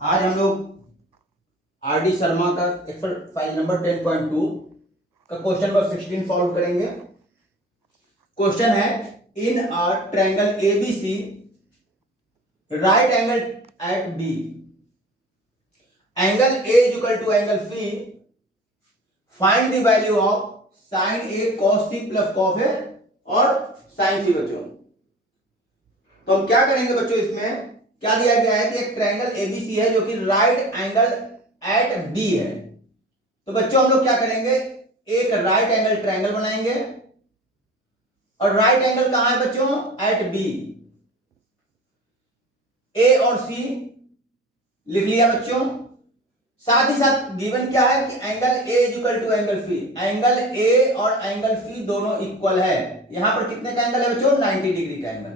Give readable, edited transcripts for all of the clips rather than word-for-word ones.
आज हम लोग आर डी शर्मा का एक्सरसाइज नंबर 10.2 का क्वेश्चन नंबर 16 सॉल्व करेंगे। क्वेश्चन है in a triangle ABC right angle at B angle A is equal to angle C find the value of sin A cos C plus cos A और sin सी। बच्चों तो हम क्या करेंगे बच्चों, इसमें क्या दिया गया है कि एक ट्रायंगल एबीसी है जो कि राइट एंगल एट बी है। तो बच्चों हम लोग क्या करेंगे, एक राइट एंगल ट्रायंगल बनाएंगे और राइट एंगल कहां है बच्चों, एट बी। ए और सी लिख लिया बच्चों। साथ ही साथ गिवन क्या है कि angle A is equal to angle C. Angle A और एंगल सी दोनों इक्वल है। यहां पर कितने का एंगल है बच्चों, 90 डिग्री का एंगल।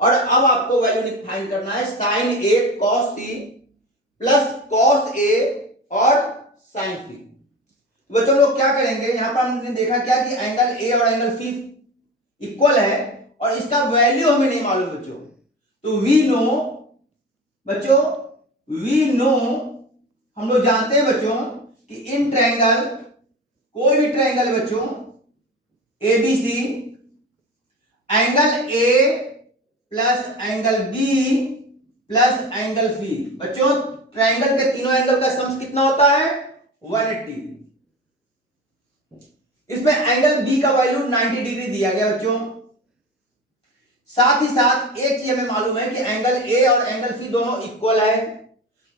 और अब आपको वैल्यू फाइंड करना है sign A cos C plus cos A और साइन सी। बच्चों लोग क्या करेंगे, यहां पर हमने देखा क्या कि एंगल ए और एंगल सी इक्वल है और इसका वैल्यू हमें नहीं मालूम बच्चों। तो वी नो बच्चों, वी नो हम लोग जानते हैं बच्चों कि इन ट्रायंगल, कोई भी ट्रायंगल है बच्चों ABC, angle A plus angle B plus angle C. बच्चों ट्रायंगल के तीनों एंगल का सम कितना होता है, 180। इसमें एंगल बी का वैल्यू 90 डिग्री दिया गया बच्चों। साथ ही साथ एक चीज हमें मालूम है कि एंगल ए और एंगल सी दोनों इक्वल है।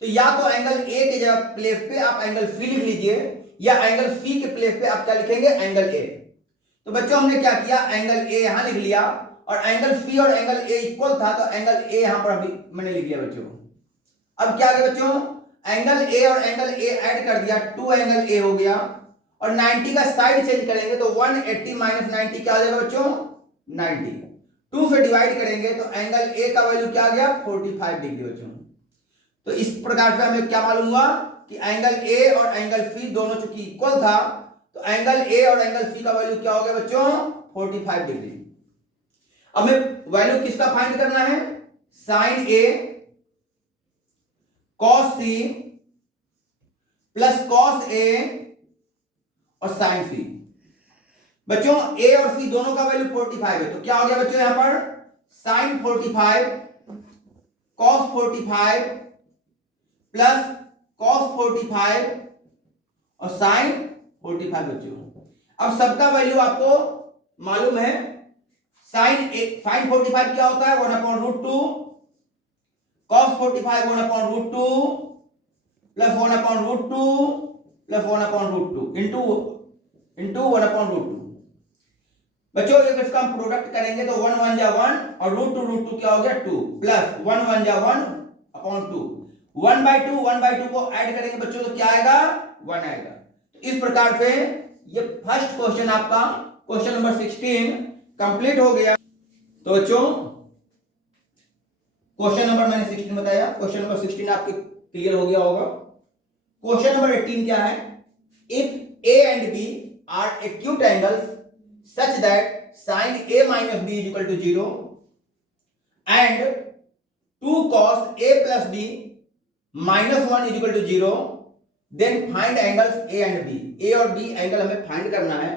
तो या तो एंगल ए के जगह प्लेस पे आप एंगल सी लिख लीजिए या एंगल सी के प्लेस पे आप क्या लिखेंगे, एंगल ए। तो बच्चों हमने क्या किया, एंगल ए यहां लिख लिया और एंगल सी और एंगल ए इक्वल था तो एंगल ए यहां पर अभी मैंने लिख दिया बच्चों। अब क्या गया बच्चों, एंगल ए और एंगल ए ऐड कर दिया, 2 एंगल ए हो गया और 90 का साइड चेंज करेंगे तो 180 माइनस 90 क्या आ जाएगा बच्चों, 90। 2 से डिवाइड करेंगे तो एंगल ए का वैल्यू क्या आ गया, 45 डिग्री बच्चों। तो इस प्रकार से हमें क्या मालूम हुआ कि एंगल ए और एंगल सी दोनों चूंकि इक्वल था तो एंगल ए और एंगल सी का वैल्यू क्या हो गया बच्चों, 45 डिग्री। अब हमें वैल्यू किसका फाइंड करना है, sign A cos C plus cos A और साइन सी। बच्चों ए और सी दोनों का वैल्यू 45 है तो क्या हो गया बच्चों, यहां पर साइन 45 कॉस 45 प्लस कॉस 45 और साइन 45 बच्चों। अब सबका वैल्यू आपको मालूम है। साइन 45 क्या होता है, 1/√2, cos 45 1/√2 प्लस 1/√2 प्लस 1/√2 इंटू 1/√2। बच्चों जब इसका हम प्रोडक्ट करेंगे तो 1 1 जा 1 और √2 क्या हो गया 2 प्लस 1 1 जा 1/2। 1/2 को ऐड करेंगे बच्चों तो क्या आएगा, 1 आएगा। तो इस प्रकार से ये फर्स्ट क्वेश्चन आपका क्वेश्चन नंबर 16 कंप्लीट हो गया। तो बच्चों क्वेश्चन नंबर मैंने 16 बताया, क्वेश्चन नंबर 16 आपके क्लियर हो गया होगा। क्वेश्चन नंबर 18 क्या है, if A and B are acute angles such that sin a minus b is equal to 0 and 2 cos a plus b minus 1 is equal to 0, then find angles a and b। a और b angle हमें find करना है।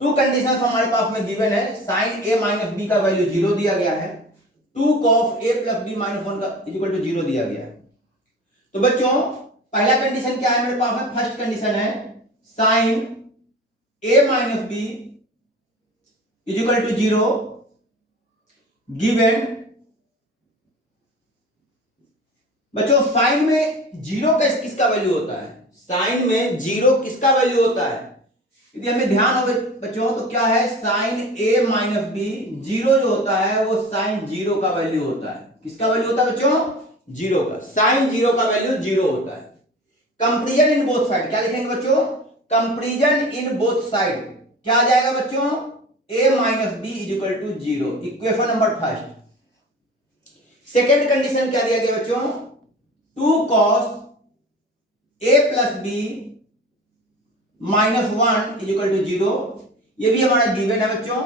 2 conditions हमारे पास में given है, sin a minus b का value 0 दिया गया है, 2 cos a plus b minus 1 का is equal to 0 दिया गया है। तो बच्चों पहला कंडीशन क्या है मेरे पास में, फर्स्ट कंडीशन है sin a minus b is equal to 0 given। बच्चों साइन में 0 का किसका वैल्यू होता है, साइन में 0 किसका वैल्यू होता है, यदि हमें ध्यान हो बच्चों तो क्या है, साइन a माइनस बी 0 जो होता है वो साइन 0 का वैल्यू होता है। किसका वैल्यू होता है बच्चों, 0 का। साइन 0 का वैल्यू 0 होता है। कंपैरिजन इन बोथ साइड क्या लिखेंगे बच्चों, कंपैरिजन इन बोथ साइड क्या आ जाएगा बच्चों, a minus B is equal to 0। Equation number first. Second condition क्या दिया गया बच्चों, 2 cos a plus B minus 1 is equal to 0। ये भी हमारा गिवन है बच्चों।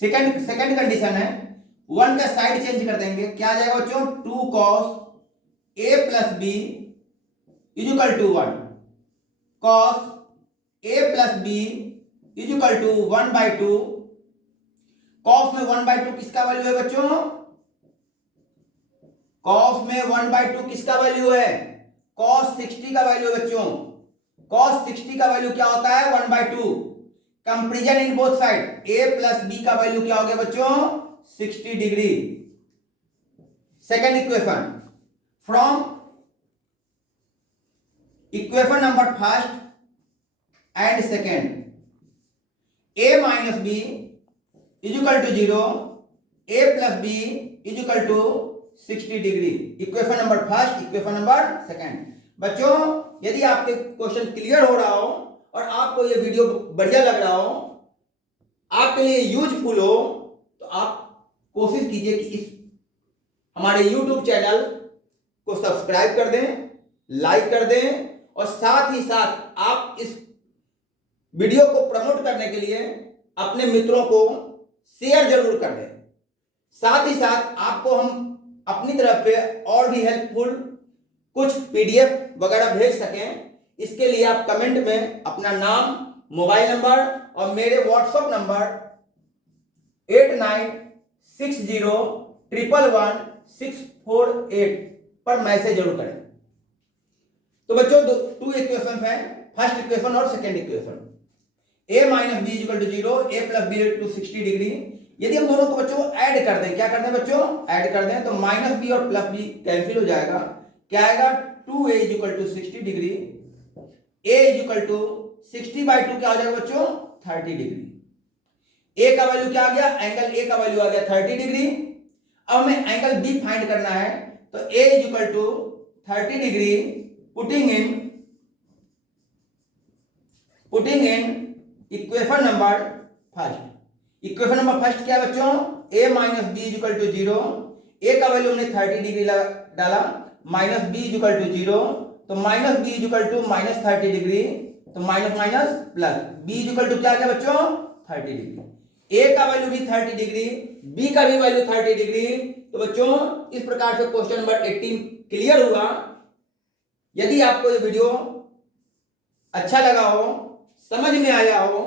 सेकंड कंडीशन है 1 का साइड चेंज कर देंगे, क्या आ जाएगा बच्चों, 2 cos a plus B is equal to 1, cos a plus B is equal to 1/2। cos में 1/2 किसका वैल्यू है बच्चों, cos में 1/2 किसका वैल्यू है, cos 60 का वैल्यू है बच्चों। cos 60 का वैल्यू क्या होता है, 1/2। Comparison in both side, a plus B का वैल्यू क्या हो गया बच्चों, 60 degree. Second equation, from equation number first and second, a minus B is equal to 0, a plus B is equal to 60 degree. Equation number first, equation number second. बच्चों यदि आपके question clear हो रहा हो और आपको ये वीडियो बढ़िया लग रहा हो, आपके लिए यूजफुल हो, तो आप कोशिश कीजिए कि इस हमारे YouTube चैनल को सब्सक्राइब कर दें, लाइक कर दें, और साथ ही साथ आप इस वीडियो को प्रमोट करने के लिए अपने मित्रों को शेयर जरूर कर दें। साथ ही साथ आपको हम अपनी तरफ से और भी हेल्पफुल कुछ PDF वगैरह भेज सकें, इसके लिए आप कमेंट में अपना नाम, मोबाइल नंबर और मेरे व्हाट्सएप नंबर 8960111648 पर मैसेज जरूर करें। तो बच्चों 2 इक्वेशन हैं, फर्स्ट इक्वेशन और second equation. a minus B equal to 0, a plus B to 60 degree. यदि हम दोनों को बच्चों ऐड कर दें, क्या करते हैं बच्चों, ऐड कर दें, तो माइनस बी और प्लस बी कैंसिल हो जाएगा, क्या आएगा, 2a equal to 60 degree, a equal to 60/2 क्या हो जाएगा बच्चों, 30 डिग्री। a का वैल्यू क्या आ गया, एंगल a का वैल्यू आ गया 30 डिग्री। अब हमें एंगल b फाइंड करना है, तो a equal to 30 degree, putting in equation number first. Equation number first क्या है बच्चों, a minus B equal to 0, a का वैल्यू हमने 30 डिग्री डाला, माइनस बी इक्वल टू 0, तो minus B equal to minus 30 degree, तो minus minus plus, B equal to क्या आ गया बच्चों, 30 डिग्री। a का वैल्यू भी 30 डिग्री, b का भी वैल्यू 30 डिग्री। तो बच्चों इस प्रकार से क्वेश्चन नंबर 18 क्लियर हुआ। यदि आपको ये वीडियो अच्छा लगा हो, समझ में आया हो,